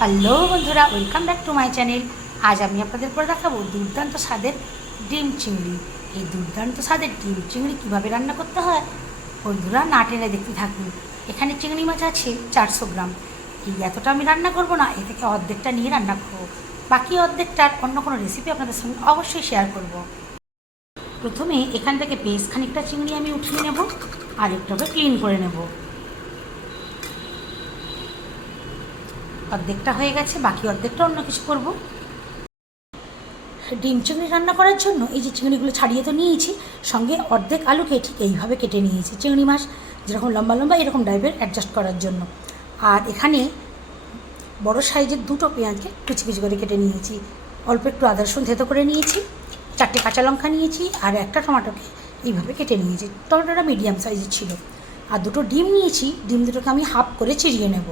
Hello বন্ধুরা, welcome back to my channel. আজ আমি আপনাদের করে দেখাবো দুর্দান্ত স্বাদের ডিম চিংড়ি। এই দুর্দান্ত স্বাদের ডিম চিংড়ি কীভাবে রান্না করতে হয়? বন্ধুরা, না টেনে দেখতে থাকুন। এখানে চিংড়ি মাছ আছে চারশো গ্রাম। এই এতটা আমি রান্না করব না, এ থেকে অর্ধেকটা নিয়ে রান্না করব। বাকি অর্ধেকটার অন্য কোনো রেসিপি আপনাদের সঙ্গে অবশ্যই শেয়ার করব। প্রথমে এখান থেকে বেশ খানিকটা চিংড়ি আমি উঠিয়ে নেব, আর একটু ক্লিন করে নেব। অর্ধেকটা হয়ে গেছে, বাকি অর্ধেকটা অন্য কিছু করব। ডিম চিংড়ি রান্না করার জন্য এই যে চিংড়িগুলো ছাড়িয়ে তো নিয়েছি, সঙ্গে অর্ধেক আলুকে ঠিক এইভাবে কেটে নিয়েছি। চিংড়ি মাছ যেরকম লম্বা লম্বা, এরকম টাইপের অ্যাডজাস্ট করার জন্য। আর এখানে বড় সাইজের দুটো পেঁয়াজকে কুচি কুচি করে কেটে নিয়েছি। অল্প একটু আদা রসুন থেতো করে নিয়েছি, চারটে কাঁচা লঙ্কা নিয়েছি, আর একটা টমেটোকে এইভাবে কেটে নিয়েছি। টমেটোটা মিডিয়াম সাইজের ছিল। আর দুটো ডিম নিয়েছি, ডিম দুটোকে আমি হাফ করে চিরিয়ে নেব।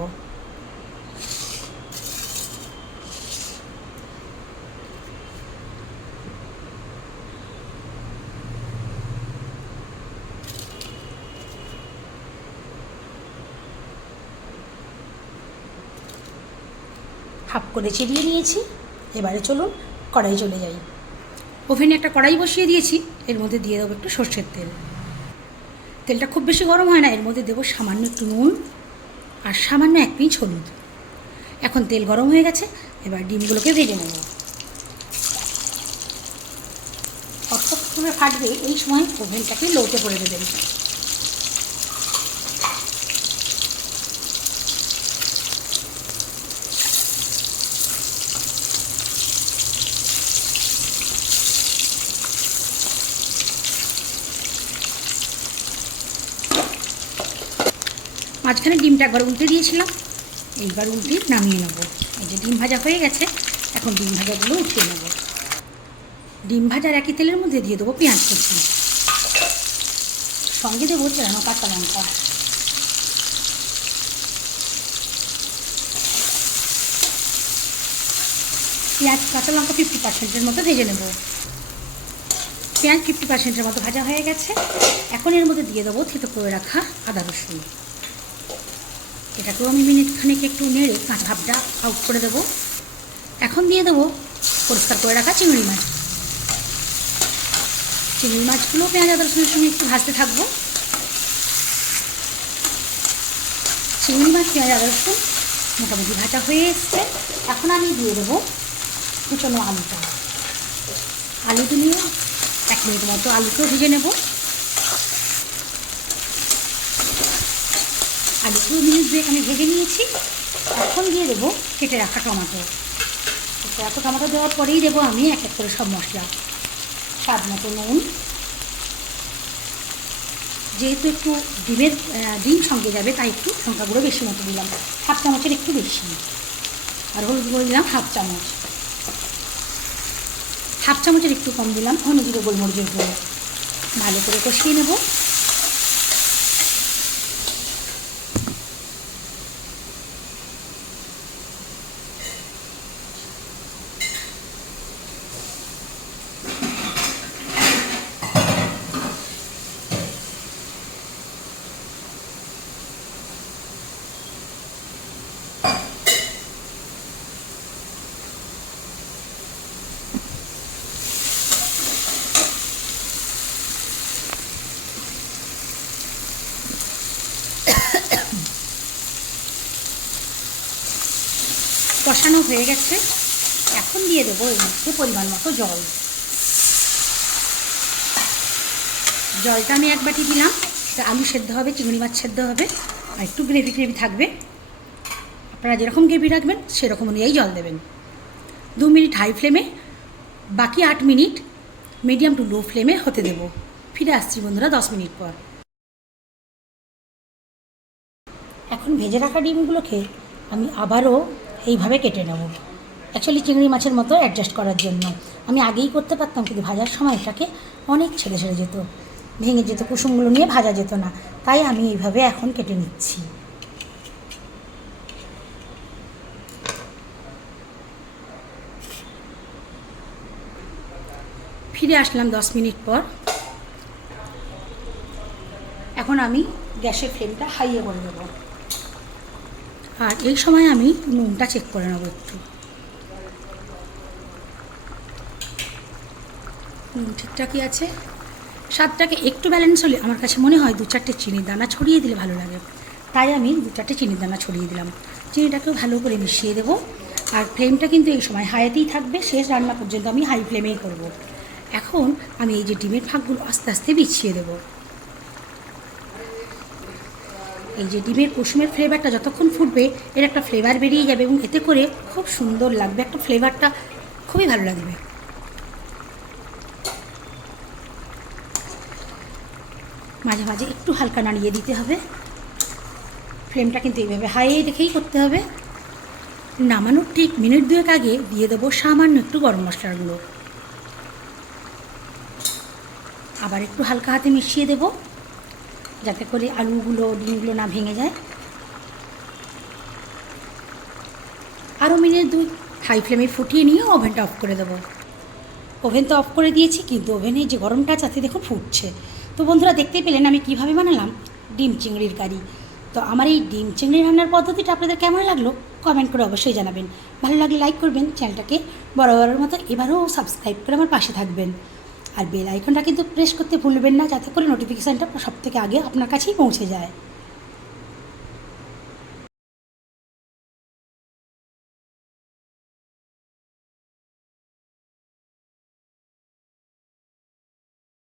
হাফ করে চিরিয়ে নিয়েছি। এবারে চলুন কড়াই চলে যাই। ওভেনে একটা কড়াই বসিয়ে দিয়েছি, এর মধ্যে দিয়ে দেবো একটু সর্ষের তেল। তেলটা খুব বেশি গরম হয় না, এর মধ্যে দেবো সামান্য একটু নুন আর সামান্য এক পিঞ্চ হলুদ। এখন তেল গরম হয়ে গেছে, এবার ডিমগুলোকে ভেজে নেব। অক্ষরে ফাটবে এই সময় ওভেনটাকে লোতে করে দেবেন। মাঝখানে ডিমটা একবার উল্টে দিয়েছিলাম। এইবার উল্টে নামিয়ে নেব। এই যে ডিম ভাজা হয়ে গেছে, এখন ডিম ভাজাগুলো উঠিয়ে নেব। ডিম ভাজার একই তেলের মধ্যে দিয়ে দেবো পেঁয়াজ কুচি। সঙ্গে দেবো চেরানো কাঁচা লঙ্কা। পেঁয়াজ, কাঁচা লঙ্কা ফিফটি পার্সেন্টের মতো ভেজে নেব। পেঁয়াজ ফিফটি পার্সেন্টের মতো ভাজা হয়ে গেছে। এখন এর মধ্যে দিয়ে দেবো থেতো করে রাখা আদা রসুন। এটাকেও আমি মিনিট খানেক একটু নেড়ে কাঁচা ভাবটা আউট করে দেবো। এখন দিয়ে দেবো পরিষ্কার করে রাখা চিংড়ি মাছ। চিংড়ি মাছগুলো পেঁয়াজ, আদা, রসুনের সঙ্গে একটু ভাজতে থাকব। চিংড়ি মাছ, পেঁয়াজ, আদা, রসুন মোটামুটি ভাজা হয়ে এসছে। এখন আমি দিয়ে দেবো কুচনো আলুটা। আলু দিলেও এক মিনিট মতো আলুকেও ভেজে নেব। আলু দু মিনিট দুয়েক আমি ভেজে নিয়েছি। এখন দিয়ে দেবো কেটে রাখা টমেটো। কেটে রাখা টমেটো দেওয়ার পরেই দেবো আমি এক এক করে সব মশলা। স্বাদ মতো নুন। যেহেতু একটু ডিমের ডিম সঙ্গে যাবে, তাই একটু গুঁড়ো বেশি মতো দিলাম। হাফ চামচের একটু বেশি। আর হলুদ গুঁড়ো দিলাম হাফ চামচ। হাফ চামচের একটু কম দিলাম ধনে জিরে গোলমরিচের গুঁড়ো। ভালো করে কষিয়ে নেব। কষানো হয়ে গেছে। এখন দিয়ে দেবো এর মধ্যে পরিমাণ মতো জল। জলটা আমি এক বাটি দিলাম। আলু সেদ্ধ হবে, চিংড়ি মাছ সেদ্ধ হবে, আর একটু গ্রেভি গ্রেভি থাকবে। আপনারা যেরকম গ্রেভি রাখবেন, সেরকম অনুযায়ী জল দেবেন। দু মিনিট হাই ফ্লেমে, বাকি আট মিনিট মিডিয়াম টু লো ফ্লেমে হতে দেব। ফিরে আসছি বন্ধুরা দশ মিনিট পর। এখন ভেজে রাখা ডিমগুলোকে আমি আবারও এইভাবে কেটে নেব। অ্যাকচুয়ালি চিংড়ি মাছের মতো অ্যাডজাস্ট করার জন্য। আমি আগেই করতে পারতাম, কিন্তু ভাজার সময় এটাকে অনেক ছেড়ে ছেড়ে যেত। ভেঙে যেত, কুসুমগুলো নিয়ে ভাজা যেত না। তাই আমি এইভাবে এখন কেটে নিচ্ছি। ফিরে আসলাম দশ মিনিট পর। এখন আমি গ্যাসের ফ্লেমটা হাইয়ে করে দেবো। আর এই সময় আমি নুনটা চেক করে নেব একটু। নুন ঠিকঠাকই আছে। স্বাদটাকে একটু ব্যালেন্স হলে আমার কাছে মনে হয় দু চারটে চিনির দানা ছড়িয়ে দিলে ভালো লাগে। তাই আমি দু চারটে চিনির দানা ছড়িয়ে দিলাম। চিনিটাকেও ভালো করে মিশিয়ে দেবো। আর ফ্লেমটা কিন্তু এই সময় হাইতেই থাকবে। শেষ রান্না পর্যন্ত আমি হাই ফ্লেমেই করব। এখন আমি এই যে ডিমের ফাঁকগুলো আস্তে আস্তে বিছিয়ে দেবো। এই যে ডিমের কুসুমের ফ্লেভারটা যতক্ষণ ফুটবে, এর একটা ফ্লেভার বেরিয়ে যাবে এবং এতে করে খুব সুন্দর লাগবে। একটা ফ্লেভারটা খুবই ভালো লাগবে। মাঝে মাঝে একটু হালকা নাড়িয়ে দিতে হবে। ফ্লেমটা কিন্তু এইভাবে হাই রেখেই করতে হবে। নামানোর ঠিক মিনিট দুয়েক আগে দিয়ে দেবো সামান্য একটু গরম মশলার গুঁড়ো। আবার একটু হালকা হাতে মিশিয়ে দেবো। যাতে করে আলুগুলো, ডিমগুলো না ভেঙে যায়। আরও মিনিট দুই হাই ফ্লেমে ফুটিয়ে নিয়ে ওভেনটা অফ করে দেবো। ওভেন তো অফ করে দিয়েছি, কিন্তু ওভেনে যে গরমটা যাতে দেখুন ফুটছে। তো বন্ধুরা, দেখতেই পেলেন আমি কীভাবে বানালাম ডিম চিংড়ির কারি। তো আমার এই ডিম চিংড়ি রান্নার পদ্ধতিটা আপনাদের কেমন লাগল কমেন্ট করে অবশ্যই জানাবেন। ভালো লাগলে লাইক করবেন, চ্যানেলটাকে বরাবরের মতো এবারও সাবস্ক্রাইব করে আমার পাশে থাকবেন। আর বেল আইকনটা কিন্তু প্রেস করতে ভুলবেন না যাতে করে নোটিফিকেশানটা সব থেকে আগে আপনার কাছেই পৌঁছে যায়।